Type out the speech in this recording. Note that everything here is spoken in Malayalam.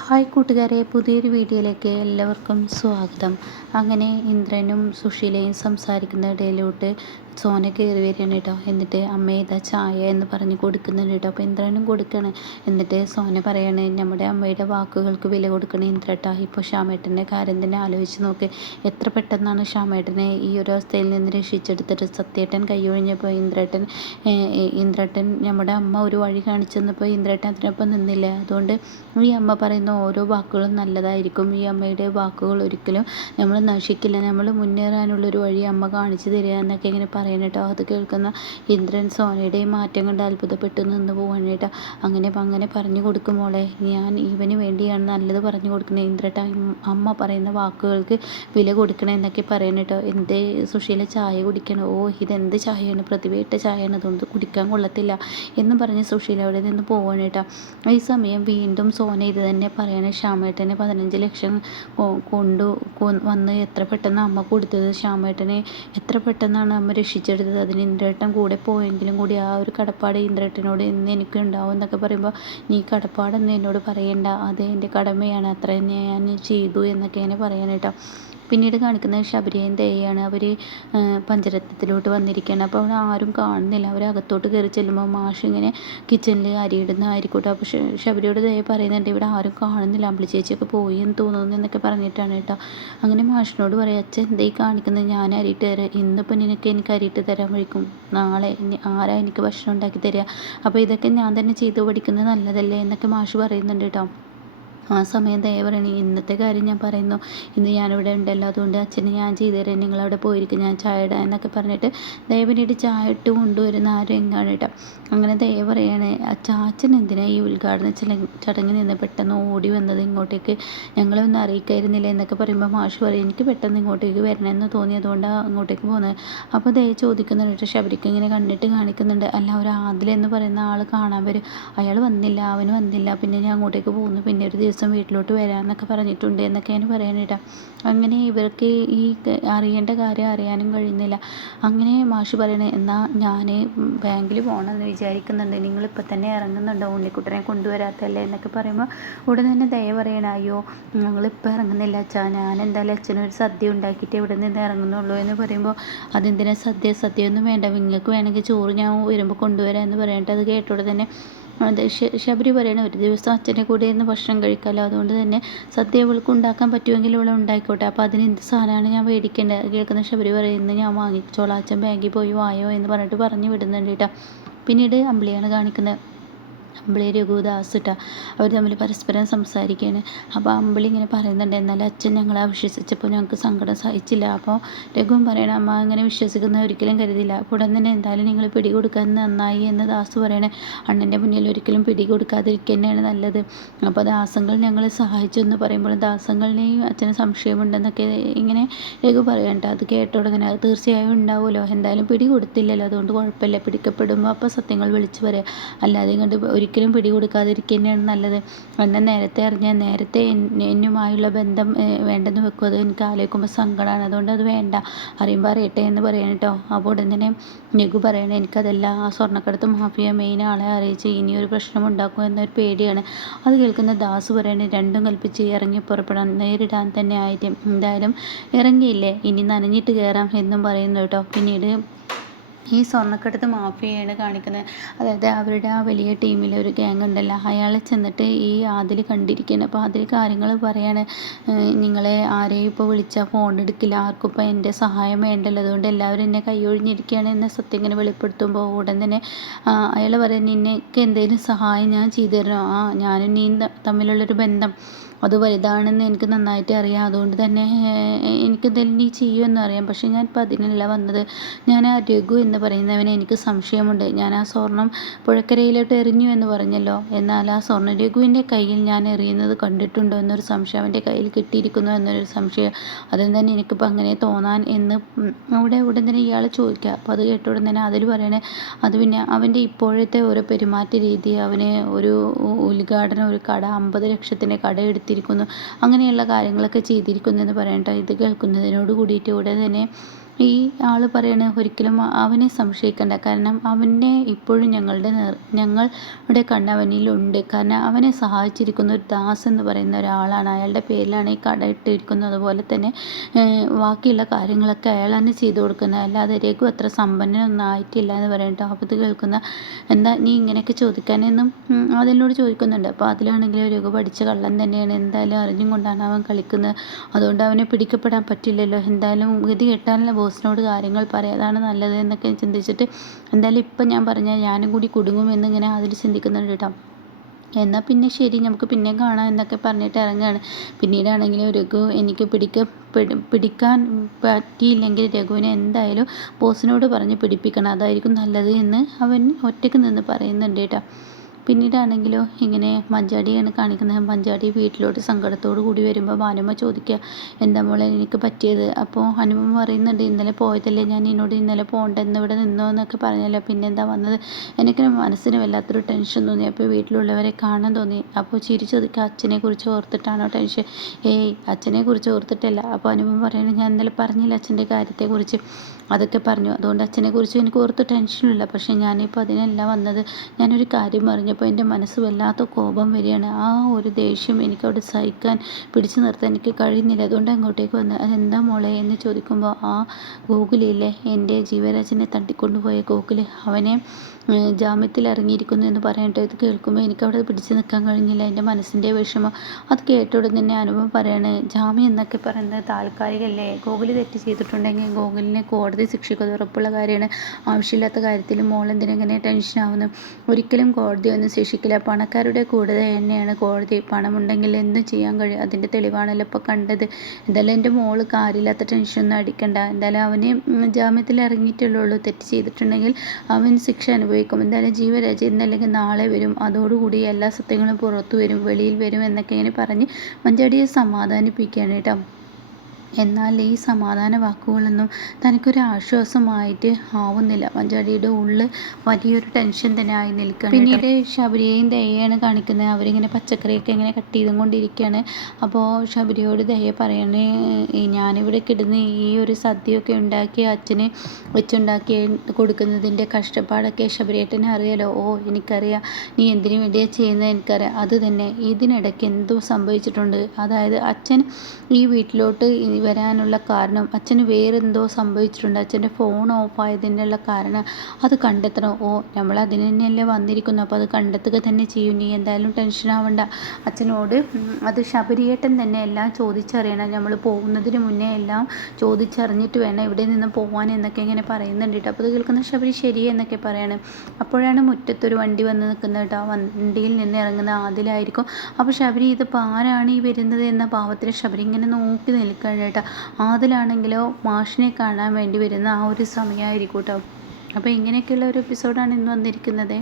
ഹായ് കൂട്ടുകാരെ, പുതിയൊരു വീഡിയോയിലേക്ക് എല്ലാവർക്കും സ്വാഗതം. അങ്ങനെ ഇന്ദ്രനും സുശീലയും സംസാരിക്കുന്ന ഇടയിലോട്ട് സോന കയറി വരികയാണ് കേട്ടോ. എന്നിട്ട് അമ്മ ഇതാ ചായ എന്ന് പറഞ്ഞ് കൊടുക്കുന്നുണ്ട് കേട്ടോ. അപ്പോൾ ഇന്ദ്രനും കൊടുക്കണം. എന്നിട്ട് സോന പറയാണ്, നമ്മുടെ അമ്മയുടെ വാക്കുകൾക്ക് വില കൊടുക്കണം ഇന്ദ്രട്ടാ. ഇപ്പോൾ ശ്യാമേട്ടൻ്റെ കാര്യം തന്നെ ആലോചിച്ച് നോക്ക്. എത്ര പെട്ടെന്നാണ് ശ്യാമേട്ടനെ ഈ ഒരു അവസ്ഥയിൽ നിന്ന് രക്ഷിച്ചെടുത്തിട്ട് സത്യേട്ടൻ കൈയൊഴിഞ്ഞപ്പോൾ ഇന്ദ്രട്ടൻ നമ്മുടെ അമ്മ ഒരു വഴി കാണിച്ചെന്നപ്പോൾ ഇന്ദ്രട്ടൻ അതിനൊപ്പം നിന്നില്ല. അതുകൊണ്ട് ഈ അമ്മ പറയുന്ന ഓരോ വാക്കുകളും നല്ലതായിരിക്കും. ഈ അമ്മയുടെ വാക്കുകൾ ഒരിക്കലും നമ്മൾ നശിക്കില്ല. നമ്മൾ മുന്നേറാനുള്ളൊരു വഴി അമ്മ കാണിച്ചു തരിക എന്നൊക്കെ ഇങ്ങനെ പറയണം കേട്ടോ. അത് കേൾക്കുന്ന ഇന്ദ്രൻ സോനയുടെ മാറ്റം കണ്ട് അത്ഭുതപ്പെട്ട് നിന്ന് പോവാണ് കേട്ടോ. അങ്ങനെ പറഞ്ഞു കൊടുക്കും, മോളെ ഞാൻ ഇവന് വേണ്ടിയാണ് നല്ലത് പറഞ്ഞു കൊടുക്കുന്നത്. ഇന്ദ്രട്ട അമ്മ പറയുന്ന വാക്കുകൾക്ക് വില കൊടുക്കണം എന്നൊക്കെ പറയണം കേട്ടോ. എന്ത് സുശീല ചായ കുടിക്കണം? ഓ, ഇതെന്ത് ചായയാണ്? പ്രതിഭയിട്ട ചായയാണ്, അതുകൊണ്ട് കുടിക്കാൻ കൊള്ളത്തില്ല എന്നും പറഞ്ഞ് സുശീല അവിടെ നിന്ന് പോവാണ് കേട്ടോ. ഈ സമയം വീണ്ടും സോന ഇത് തന്നെ പറയണ, ശ്യാമേട്ടനെ 15 ലക്ഷം വന്ന് എത്ര പെട്ടെന്ന് അമ്മ കൊടുത്തത്, ശ്യാമേട്ടനെ എത്ര പെട്ടെന്നാണ് അമ്മ രക്ഷിച്ചെടുത്തത്. അതിന് ഇന്ദ്രേട്ടൻ കൂടെ പോയെങ്കിലും കൂടി ആ ഒരു കടപ്പാട് ഇന്ദ്രേട്ടനോട് ഇന്ന് എനിക്ക് ഉണ്ടാവും എന്നൊക്കെ പറയുമ്പോൾ, നീ കടപ്പാടൊന്നും എന്നോട് പറയണ്ട, അത് എൻ്റെ കടമയാണ്, അത്ര തന്നെ ഞാൻ ചെയ്തു എന്നൊക്കെ ഇങ്ങനെ പറയാൻ കേട്ടോ. പിന്നീട് കാണിക്കുന്നത് ശബരിയും ദയയാണ്. അവർ പഞ്ചരത്നത്തിലോട്ട് വന്നിരിക്കുകയാണ്. അപ്പോൾ അവിടെ ആരും കാണുന്നില്ല. അവർ അകത്തോട്ട് കയറി ചെല്ലുമ്പോൾ മാഷ് ഇങ്ങനെ കിച്ചണിൽ അരിയിടുന്നതായിരിക്കട്ടെ. അപ്പോൾ ശബരിയോട് ദയ പറയുന്നുണ്ട്, ഇവിടെ ആരും കാണുന്നില്ല, അമ്പിളി ചേച്ചിയൊക്കെ പോയി എന്ന് തോന്നുന്നു എന്നൊക്കെ പറഞ്ഞിട്ടാണ് കേട്ടോ. അങ്ങനെ മാഷിനോട് പറയാം, അച്ഛൻ എന്തേ കാണിക്കുന്നത്? ഞാൻ അരിയിട്ട് തരാം. ഇന്നിപ്പോൾ എനിക്ക് അരിയിട്ട് തരാൻ വഴിക്കും, നാളെ ആരാ എനിക്ക് ഭക്ഷണം ഉണ്ടാക്കി തരിക? അപ്പോൾ ഇതൊക്കെ ഞാൻ തന്നെ ചെയ്തു പഠിക്കുന്നത് നല്ലതല്ലേ എന്നൊക്കെ മാഷ് പറയുന്നുണ്ട് കേട്ടോ. ആ സമയം ദയ പറയണേ, ഇന്നത്തെ കാര്യം ഞാൻ പറയുന്നു, ഇന്ന് ഞാനിവിടെ ഉണ്ടല്ലോ, അതുകൊണ്ട് അച്ഛന് ഞാൻ ചെയ്തു തരാം, നിങ്ങളവിടെ പോയിരിക്കും, ഞാൻ ചായ ഇടാം എന്നൊക്കെ പറഞ്ഞിട്ട് ദയ പിന്നീട് ചായ ഇട്ട് കൊണ്ടുവരുന്ന ആരും എങ്ങാണ് കേട്ടോ. അങ്ങനെ ദയ പറയാണ്, അച്ഛൻ എന്തിനാ ഈ ഉദ്ഘാടന ചടങ്ങിൽ നിന്ന് പെട്ടെന്ന് ഓടി വന്നത് ഇങ്ങോട്ടേക്ക്? ഞങ്ങളൊന്നും അറിയിക്കായിരുന്നില്ല എന്നൊക്കെ പറയുമ്പോൾ മാഷ് പറയും, എനിക്ക് പെട്ടെന്ന് ഇങ്ങോട്ടേക്ക് വരണമെന്ന് തോന്നി, അതുകൊണ്ടാണ് അങ്ങോട്ടേക്ക് പോകുന്നത്. അപ്പോൾ ദയ ചോദിക്കുന്നുണ്ട് കേട്ടോ. ശബരിക്ക് ഇങ്ങനെ കണ്ടിട്ട് കാണിക്കുന്നുണ്ട്, അല്ല ഒരു ആദിലെന്ന് പറയുന്ന ആൾ കാണാൻ വരും, അയാൾ വന്നില്ല, അവന് വന്നില്ല, പിന്നെ ഞാൻ അങ്ങോട്ടേക്ക് പോകുന്നു, പിന്നെ ഒരു ദിവസം വീട്ടിലോട്ട് വരാമെന്നൊക്കെ പറഞ്ഞിട്ടുണ്ട് എന്നൊക്കെയാണ് പറയാനായിട്ടാ. അങ്ങനെ ഇവർക്ക് ഈ അറിയേണ്ട കാര്യം അറിയാനും കഴിയുന്നില്ല. അങ്ങനെ മാഷ് പറയണേ, എന്നാൽ ഞാൻ ബാങ്കിൽ പോകണമെന്ന് വിചാരിക്കുന്നുണ്ട്, നിങ്ങളിപ്പോൾ തന്നെ ഇറങ്ങുന്നുണ്ടോ? ഉണ്ണിക്കുട്ടനെ കൊണ്ടുവരാത്തല്ലേ എന്നൊക്കെ പറയുമ്പോൾ ഉടൻ തന്നെ ദയ പറയണ, അയ്യോ ഞങ്ങളിപ്പോൾ ഇറങ്ങുന്നില്ല അച്ഛാ, ഞാൻ എന്തായാലും അച്ഛനൊരു സദ്യ ഉണ്ടാക്കിയിട്ട് ഇവിടെ നിന്ന് ഇറങ്ങുന്നുള്ളൂ എന്ന് പറയുമ്പോൾ, അതെന്തിനാ സദ്യയൊന്നും വേണ്ട, നിങ്ങൾക്ക് വേണമെങ്കിൽ ചോറ് ഞാൻ വരുമ്പോൾ കൊണ്ടുവരാം എന്ന് പറയട്ടെ. അത് കേട്ടോടെ തന്നെ അത് ശബരി പറയണ, ഒരു ദിവസം അച്ഛൻ്റെ കൂടെ ഇരുന്ന് ഭക്ഷണം കഴിക്കാമല്ലോ, അതുകൊണ്ട് തന്നെ സദ്യ ഇവൾക്ക് ഉണ്ടാക്കാൻ പറ്റുമെങ്കിൽ ഇവൾ ഉണ്ടായിക്കോട്ടെ, അപ്പോൾ അതിന് എന്ത് സാധനമാണ് ഞാൻ മേടിക്കേണ്ടത്? കേൾക്കുന്ന ശബരി പറയുന്നത്, ഞാൻ വാങ്ങിച്ചോളാം, അച്ഛൻ ബാങ്കിൽ പോയി വായോ എന്ന് പറഞ്ഞിട്ട് പറഞ്ഞു വിടുന്നുണ്ട് കേട്ടോ. പിന്നീട് അമ്പിളിയാണ് കാണിക്കുന്നത്. അമ്പിളി രഘുദാസ് ഇട്ടാ അവർ തമ്മിൽ പരസ്പരം സംസാരിക്കുകയാണ്. അപ്പോൾ അമ്പിളി ഇങ്ങനെ പറയുന്നുണ്ട്, എന്നാലും അച്ഛൻ ഞങ്ങളെ അവിശ്വസിച്ചപ്പോൾ ഞങ്ങൾക്ക് സങ്കടം സഹിച്ചില്ല. അപ്പോൾ രഘുവും പറയണേ, അമ്മ അങ്ങനെ വിശ്വസിക്കുന്ന ഒരിക്കലും കരുതില്ല, അപ്പോൾ ഉടൻ തന്നെ എന്തായാലും നിങ്ങൾ പിടികൊടുക്കാൻ നന്നായി എന്ന് ദാസ് പറയണേ. അണ്ണൻ്റെ മുന്നിൽ ഒരിക്കലും പിടികൊടുക്കാതിരിക്കുക തന്നെയാണ് നല്ലത്. അപ്പോൾ ദാസങ്ങൾ ഞങ്ങളെ സഹായിച്ചു എന്ന് പറയുമ്പോൾ ദാസങ്ങളിനെയും അച്ഛന് സംശയമുണ്ടെന്നൊക്കെ ഇങ്ങനെ രഘു പറയണ്ട. അത് കേട്ട ഉടനെ അത് തീർച്ചയായും ഉണ്ടാവുമല്ലോ, എന്തായാലും പിടി കൊടുത്തില്ലല്ലോ, അതുകൊണ്ട് കുഴപ്പമില്ല, പിടിക്കപ്പെടുമ്പോൾ അപ്പോൾ സത്യങ്ങൾ വിളിച്ചു പറയാം, അല്ലാതെ കണ്ട് ഒരിക്കലും പിടികൊടുക്കാതിരിക്കുക തന്നെയാണ് നല്ലത്. എന്നെ നേരത്തെ അറിഞ്ഞാൽ നേരത്തെ എന്നുമായുള്ള ബന്ധം വേണ്ടെന്ന് വെക്കും, അത് എനിക്ക് ആലോചിക്കുമ്പോൾ സങ്കടമാണ്, അതുകൊണ്ട് അത് വേണ്ട, അറിയുമ്പോൾ അറിയട്ടെ എന്ന് പറയണം കേട്ടോ. അപ്പോൾ ഉടൻ തന്നെ രഘു പറയണേ, എനിക്കതല്ല, ആ സ്വർണ്ണക്കടത്ത് മാഫിയ മെയിൻ ആളെ അറിയിച്ച് ഇനിയൊരു പ്രശ്നം ഉണ്ടാക്കും എന്നൊരു പേടിയാണ്. അത് കേൾക്കുന്ന ദാസ് പറയണേ, രണ്ടും കൽപ്പിച്ച് ഇറങ്ങി പുറപ്പെടാൻ, നേരിടാൻ തന്നെ ആയിട്ട് എന്തായാലും ഇറങ്ങിയില്ലേ, ഇനി നനഞ്ഞിട്ട് കയറാം എന്നും പറയുന്നു കേട്ടോ. പിന്നീട് ഈ സ്വർണ്ണക്കടത്ത് മാഫിയയാണ് കാണിക്കുന്നത്. അതായത് അവരുടെ ആ വലിയ ടീമിലെ ഒരു ഗ്യാങ് ഉണ്ടല്ലോ, അയാളെ ചെന്നിട്ട് ഈ ആദിൽ കണ്ടിരിക്കുകയാണ്. അപ്പോൾ അതിൽ കാര്യങ്ങൾ പറയാണ്, നിങ്ങളെ ആരെയും ഇപ്പോൾ വിളിച്ചാൽ ഫോൺ എടുക്കില്ല, ആർക്കും ഇപ്പോൾ എൻ്റെ സഹായം വേണ്ടല്ലോ, അതുകൊണ്ട് എല്ലാവരും എന്നെ കൈയൊഴിഞ്ഞിരിക്കുകയാണ് എന്ന സത്യം ഇങ്ങനെ വെളിപ്പെടുത്തുമ്പോൾ ഉടൻ തന്നെ അയാൾ പറയും, നിനക്ക് എന്തെങ്കിലും സഹായം ഞാൻ ചെയ്തു തരണോ? ഞാനും നീ തമ്മിലുള്ളൊരു ബന്ധം അത് വലുതാണെന്ന് എനിക്ക് നന്നായിട്ട് അറിയാം, അതുകൊണ്ട് തന്നെ എനിക്കെന്തെങ്കിലും നീ ചെയ്യുമെന്ന് അറിയാം, പക്ഷേ ഞാനിപ്പോൾ അതിനല്ല വന്നത്. ഞാൻ ആ രഘു എന്ന് പറയുന്നവനെ എനിക്ക് സംശയമുണ്ട്, ഞാൻ ആ സ്വർണം പുഴക്കരയിലോട്ട് എറിഞ്ഞു എന്ന് പറഞ്ഞല്ലോ, എന്നാൽ ആ സ്വർണ്ണം രഘുവിൻ്റെ കയ്യിൽ ഞാൻ എറിയുന്നത് കണ്ടിട്ടുണ്ടോ എന്നൊരു സംശയം, അവൻ്റെ കയ്യിൽ കിട്ടിയിരിക്കുന്നു എന്നൊരു സംശയം, അതിൽ തന്നെ എനിക്കിപ്പോൾ അങ്ങനെ തോന്നാൻ എന്ന് അവിടെ ഉടൻ തന്നെ ഇയാൾ ചോദിക്കുക. അപ്പോൾ അത് കേട്ട ഉടൻ തന്നെ അതിൽ പറയണേ, അത് പിന്നെ അവൻ്റെ ഇപ്പോഴത്തെ ഒരു പെരുമാറ്റ രീതി, അവന് ഒരു ഉദ്ഘാടനം, ഒരു കട 50 ലക്ഷത്തിൻ്റെ കട എടുത്തിരിക്കുന്നു, അങ്ങനെയുള്ള കാര്യങ്ങളൊക്കെ ചെയ്തിരിക്കുന്നു എന്ന് പറയട്ടെ. ഇത് കേൾക്കുന്നതിനോട് കൂടിയിട്ട് ഉടൻ തന്നെ ഈ ആൾ പറയണ ഒരിക്കലും അവനെ സംശയിക്കണ്ട, കാരണം അവനെ ഇപ്പോഴും ഞങ്ങളുടെ കണ്ണവനിലുണ്ട്. കാരണം അവനെ സഹായിച്ചിരിക്കുന്ന ഒരു ദാസ് എന്ന് പറയുന്ന ഒരാളാണ്, അയാളുടെ പേരിലാണ് ഈ കട ഇട്ടിരിക്കുന്നത്. അതുപോലെ തന്നെ ബാക്കിയുള്ള കാര്യങ്ങളൊക്കെ അയാൾ തന്നെ ചെയ്തു കൊടുക്കുന്നത്, അല്ലാതെ രഘു അത്ര സമ്പന്നനൊന്നും ആയിട്ടില്ല എന്ന് പറയട്ടോ. അപ്പോൾ ഇത് കേൾക്കുന്ന എന്താ നീ ഇങ്ങനെയൊക്കെ ചോദിക്കാനെന്നും അതിനോട് ചോദിക്കുന്നുണ്ട്. അപ്പോൾ അതിലാണെങ്കിലും രഘു പഠിച്ച കള്ളൻ തന്നെയാണ്, എന്തായാലും അറിഞ്ഞും കൊണ്ടാണ് അവൻ കളിക്കുന്നത്, അതുകൊണ്ട് അവനെ പിടിക്കപ്പെടാൻ പറ്റില്ലല്ലോ, എന്തായാലും ഗതി കെട്ടാനുള്ള ബോസിനോട് കാര്യങ്ങൾ പറയാം, അതാണ് നല്ലത് എന്നൊക്കെ ചിന്തിച്ചിട്ട് എന്തായാലും ഇപ്പം ഞാൻ പറഞ്ഞാൽ ഞാനും കൂടി കുടുങ്ങുമെന്നിങ്ങനെ അതിൽ ചിന്തിക്കുന്നുണ്ട് കേട്ടോ. എന്നാൽ പിന്നെ ശരി, നമുക്ക് പിന്നെ കാണാം എന്നൊക്കെ പറഞ്ഞിട്ട് ഇറങ്ങുകയാണ്. പിന്നീടാണെങ്കിലും രഘു എനിക്ക് പിടിക്കാൻ പറ്റിയില്ലെങ്കിൽ രഘുവിനെ എന്തായാലും ബോസിനോട് പറഞ്ഞ് പിടിപ്പിക്കണം, അതായിരിക്കും നല്ലത് എന്ന് അവൻ ഒറ്റയ്ക്ക് നിന്ന് പറയുന്നുണ്ട് കേട്ടോ. പിന്നീടാണെങ്കിലോ ഇങ്ങനെ മഞ്ചാടിയാണ് കാണിക്കുന്നത്. മഞ്ചാടി വീട്ടിലോട്ട് സങ്കടത്തോടു കൂടി വരുമ്പോൾ ഭാനുമ്മ ചോദിക്കുക, എന്താ മോളെ എനിക്ക് പറ്റിയത്? അപ്പോൾ ഹനുമ പറയുന്നുണ്ട്, ഇന്നലെ പോയതല്ലേ, ഞാൻ എന്നോട് ഇന്നലെ പോകണ്ടെന്ന് ഇവിടെ നിന്നോ എന്നൊക്കെ പറഞ്ഞല്ലോ, പിന്നെ എന്താ വന്നത്? എനിക്ക് മനസ്സിന് വല്ലാത്തൊരു ടെൻഷൻ തോന്നി, അപ്പോൾ വീട്ടിലുള്ളവരെ കാണാൻ തോന്നി. അപ്പോൾ ചിരി ചോദിക്കുക, അച്ഛനെ കുറിച്ച് ഓർത്തിട്ടാണോ ടെൻഷൻ? ഏയ്, അച്ഛനെ കുറിച്ച് ഓർത്തിട്ടല്ല. അപ്പോൾ ഹനുമ പറയുന്നത്, ഞാൻ ഇന്നലെ പറഞ്ഞില്ല അച്ഛൻ്റെ കാര്യത്തെക്കുറിച്ച്, അതൊക്കെ പറഞ്ഞു, അതുകൊണ്ട് അച്ഛനെക്കുറിച്ച് എനിക്ക് ഓർത്ത് ടെൻഷനില്ല. പക്ഷേ ഞാനിപ്പോൾ അതിനല്ല വന്നത്, ഞാനൊരു കാര്യം പറഞ്ഞപ്പോൾ എൻ്റെ മനസ്സ് വല്ലാത്ത കോപം വരികയാണ്, ആ ഒരു ദേഷ്യം എനിക്കവിടെ സഹിക്കാൻ പിടിച്ചു നിർത്താൻ എനിക്ക് കഴിയുന്നില്ല, അതുകൊണ്ട് അങ്ങോട്ടേക്ക് വന്നത്. അതെന്താ മോളെ എന്ന് ചോദിക്കുമ്പോൾ, ആ ഗോകുലില്ലേ, എൻ്റെ ജീവരാജനെ തട്ടിക്കൊണ്ടുപോയ ഗോകുല്, അവനെ ജാമ്യത്തിൽ ഇറങ്ങിയിരിക്കുന്നു എന്ന് പറയട്ടെ. ഇത് കേൾക്കുമ്പോൾ എനിക്കവിടെ പിടിച്ചു നിൽക്കാൻ കഴിഞ്ഞില്ല, എൻ്റെ മനസ്സിൻ്റെ വിഷമം. അത് കേട്ട ഉടൻ തന്നെ അനുഭവം പറയാണ്, ജാമ്യം എന്നൊക്കെ പറയുന്നത് താൽക്കാലികമല്ലേ, ഗോകുല് തെറ്റ് ചെയ്തിട്ടുണ്ടെങ്കിൽ ഗോകുലിനെ കോടതി ശിക്ഷിക്കും, അത് ഉറപ്പുള്ള കാര്യമാണ്, ആവശ്യമില്ലാത്ത കാര്യത്തിൽ മോളെന്തിനെങ്ങനെ ടെൻഷനാവുന്നു? ഒരിക്കലും കോടതി ഒന്നും ശിക്ഷിക്കില്ല, പണക്കാരുടെ കൂടെ തന്നെയാണ് കോടതി, പണമുണ്ടെങ്കിൽ എന്തും ചെയ്യാൻ കഴിയും, അതിൻ്റെ തെളിവാണല്ലോ ഇപ്പോൾ കണ്ടത്. എന്തായാലും എൻ്റെ മോള് കാര്യമില്ലാത്ത ടെൻഷനൊന്നും അടിക്കണ്ട, എന്തായാലും അവന് ജാമ്യത്തിൽ ഇറങ്ങിയിട്ടുള്ളൂ, തെറ്റ് ചെയ്തിട്ടുണ്ടെങ്കിൽ അവൻ ശിക്ഷ അനുഭവിക്കും. എന്തായാലും ജീവരാജ് ഇന്നല്ലെങ്കിൽ നാളെ വരും, അതോടുകൂടി എല്ലാ സത്യങ്ങളും പുറത്തു വരും, വെളിയിൽ വരും എന്നൊക്കെ ഇങ്ങനെ പറഞ്ഞ് മഞ്ചാടിയെ സമാധാനിപ്പിക്കുകയാണ് കേട്ടോ. എന്നാൽ ഈ സമാധാന വാക്കുകളൊന്നും തനിക്കൊരു ആശ്വാസമായിട്ട് ആവുന്നില്ല. മഞ്ചാടിയുടെ ഉള്ളിൽ വലിയൊരു ടെൻഷൻ തന്നെ ആയി നിൽക്കുകയാണ്. പിന്നീട് ശബരിയെയും ദയയാണ് കാണിക്കുന്നത്. അവരിങ്ങനെ പച്ചക്കറിയൊക്കെ ഇങ്ങനെ കട്ട് ചെയ്തും കൊണ്ടിരിക്കുകയാണ്. അപ്പോൾ ശബരിയോട് ദയ പറയണേ, ഞാനിവിടെ കിടന്ന് ഈ ഒരു സദ്യയൊക്കെ ഉണ്ടാക്കി അച്ഛന് വെച്ചുണ്ടാക്കി കൊടുക്കുന്നതിൻ്റെ കഷ്ടപ്പാടൊക്കെ ശബരിയേട്ടനെ അറിയാലോ. ഓ എനിക്കറിയാം, നീ എന്തിനു വേണ്ടിയാണ് ചെയ്യുന്നത് എനിക്കറിയാം. അത് തന്നെ, ഇതിനിടയ്ക്ക് എന്തോ സംഭവിച്ചിട്ടുണ്ട്, അതായത് അച്ഛൻ ഈ വീട്ടിലോട്ട് വരാനുള്ള കാരണം, അച്ഛന് വേറെന്തോ സംഭവിച്ചിട്ടുണ്ട്, അച്ഛൻ്റെ ഫോൺ ഓഫായതിനുള്ള കാരണം അത് കണ്ടെത്തണം. ഓ നമ്മൾ അതിന് തന്നെയല്ലേ വന്നിരിക്കുന്നു, അപ്പോൾ അത് കണ്ടെത്തുക തന്നെ ചെയ്യും, നീ എന്തായാലും ടെൻഷൻ ആവണ്ട. അച്ഛനോട് അത് ശബരിയേട്ടൻ തന്നെ എല്ലാം ചോദിച്ചറിയണം, നമ്മൾ പോകുന്നതിന് മുന്നേ എല്ലാം ചോദിച്ചറിഞ്ഞിട്ട് വേണം ഇവിടെ നിന്ന് പോകാൻ എന്നൊക്കെ ഇങ്ങനെ പറയുന്നുണ്ട് കേട്ടോ. അപ്പോൾ അത് കേൾക്കുന്ന ശബരി ശരി എന്നൊക്കെ പറയാണ്. അപ്പോഴാണ് മുറ്റത്തൊരു വണ്ടി വന്ന് നിൽക്കുന്നത് കേട്ടോ. ആ വണ്ടിയിൽ നിന്ന് ഇറങ്ങുന്ന ആദിലായിരിക്കും. അപ്പോൾ ശബരി ഇതിപ്പോൾ ആരാണ് ഈ വരുന്നത് എന്ന ഭാവത്തിൽ ശബരി ഇങ്ങനെ നോക്കി നിൽക്കുകയാണ് കേട്ടോ. ആദിലാണെങ്കിലോ മാഷിനെ കാണാൻ വേണ്ടി വരുന്ന ആ ഒരു സമയമായിരിക്കും കേട്ടോ. അപ്പോൾ ഇങ്ങനെയൊക്കെയുള്ള ഒരു എപ്പിസോഡാണ് ഇന്ന് വന്നിരിക്കുന്നത്.